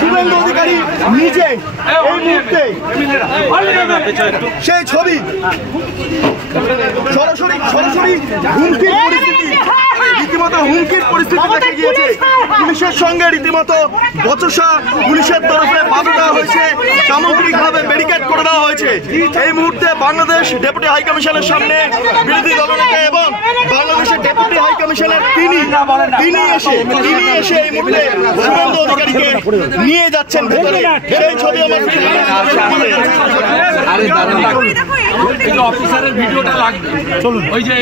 শুভেন্দু অধিকারী নিজে এই মুহূর্তে সেই ছবি সরাসরি হুমকির পরিস্থিতি, রীতিমতো হুমকির পরিস্থিতি দেখা গিয়েছে। পুলিশের সঙ্গে রীতিমতো বচসা পুলিশের তরফে বাধা দেওয়া হয়েছে, সামগ্রিকভাবে ব্যারিকেড করে দেওয়া হয়েছে। এই মুহূর্তে বাংলাদেশ ডেপুটি হাই কমিশনের সামনে বিরোধী দলনেতা এবং বাংলাদেশের ডেপুটি হাই কমিশনার তিনি এসে এই মুহূর্তে শুভেন্দু অধিকারীকে নিয়ে যাচ্ছেন ভেতরে। সেই ছবি আমার অফিসারের ভিডিওটা লাগবে, চলুন ওই যে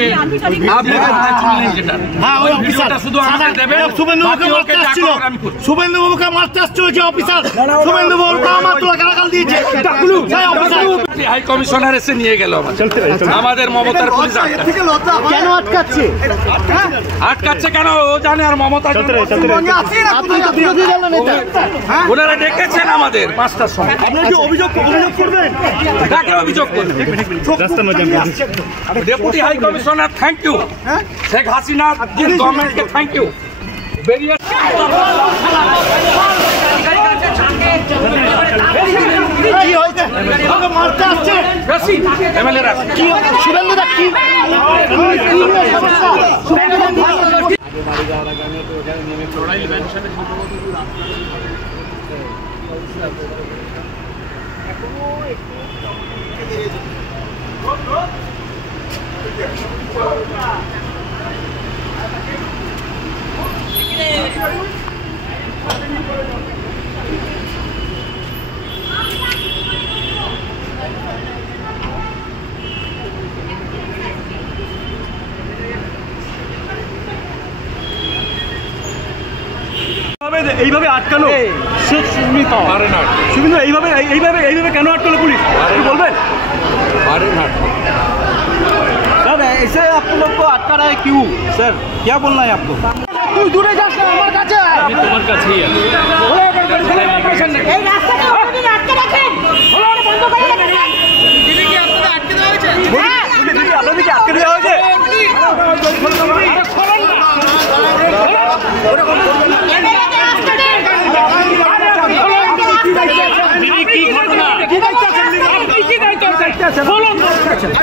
শুভেন্দু বাবুকে মারতে আসছিল যে অফিসার, শুভেন্দু বাবুকে আমার তো গালাগাল দিয়েছে। হাই কমিশনার এসে নিয়ে গেল আমাদের মমতার পুলিশ। কেন আটকাচ্ছে কেন ও জানে, আর মমতা ওনারা ডেকেছেন আমাদের 5টার সময়। আপনারা কি অভিযোগ করবেন? কাকে অভিযোগ করবেন? Deputy high commissioner thank you, Sheikh Hasina গভর্নমেন্টকে থ্যাংক ইউ। বেরিয়ে কি হয়েছে? মারতে আসছে এমএলএরা কি? শুভেন্দুদা কি এইভাবে আটকালো? শুভেন্দু এইভাবে কেন আটকালো পুলিশ বলবেন? सर ऐसे आप लोग को अटका रहा है क्यों? सर क्या बोलना है आपको? तू दूरे जा আমার কাছে আমি তোমার কাছেই আছি। এই রাস্তাটা ওদিকে আটকে রাখেন, ওরা বন্ধ করে রাখেন। দিদি কি আপনাদের আটকে দেওয়া হয়েছে? হ্যাঁ দিদি আপনাদের কি আটকে দেওয়া হয়েছে? দিদি কি ঘটনা? কি দায়িত্ব আছে? আপনি কি দায়িত্ব আছে? বলুন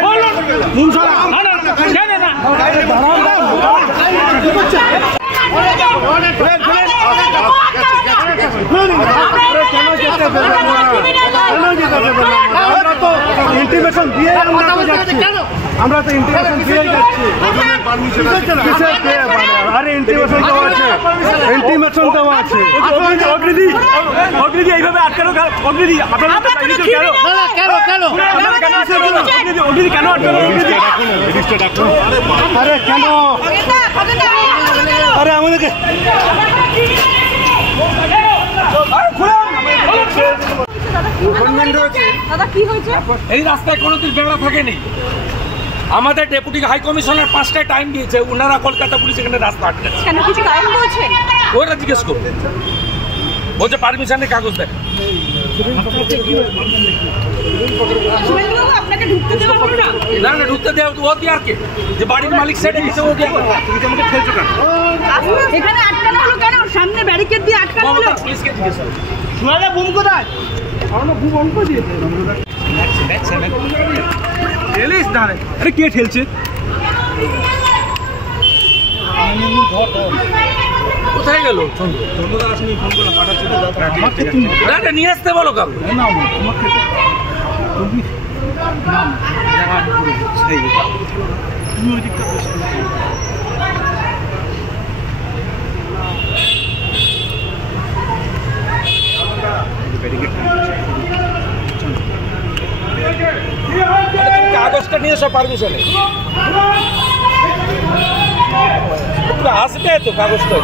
বলুন। মুনসারা জানে না ইন্টিমেশন দিয়ে আমরা তো ইন্টিমেশন দিয়ে যাচ্ছি। আরে ইন্টিমেশন দেওয়া আছে, ইন্টিমেশন দেওয়া আছে। অগ্নিদি এইভাবে আটকালো অগ্নিদি আপনারা অগ্নিদি কেন আটকালো? আরে কেন? আরে আমাদেরকে এই রাস্তায় কোনোদিন বেড়া থাকেনি। আমাদের ডেপুটি হাই কমিশনার 5টায় টাইম দিয়েছে, ওনারা কলকাতা পুলিশ এখানে রাস্তা আটকাচ্ছে। কেন কিছু কারণ বলছেন? ওরা জিজ্ঞেস করবে, বলছে পারমিশনের কাগজ দেখ। আপনাকে ঢুকতে দেওয়া হলো না? না না ঢুকতে দেওয়া ও দিয়ে আর কে, যে বাড়ির মালিক সেটা দিচ্ছে ও দিয়ে। তুমি আমাকে খেলছো কেন? এখানে আটকানো হলো কেন? সামনে ব্যারিকেড দিয়ে আটকানো হলো। পুলিশকে জিজ্ঞেস করো। শোনা বুম কোথায়? বুম অঙ্ক দিয়েছে। আরে কে ঠেলছে? কোথায় গেল? নিয়ে আসতে বলো কাউ। কাগজটা নিয়ে এসো পারমিশনে। আসবে তো কাগজটা।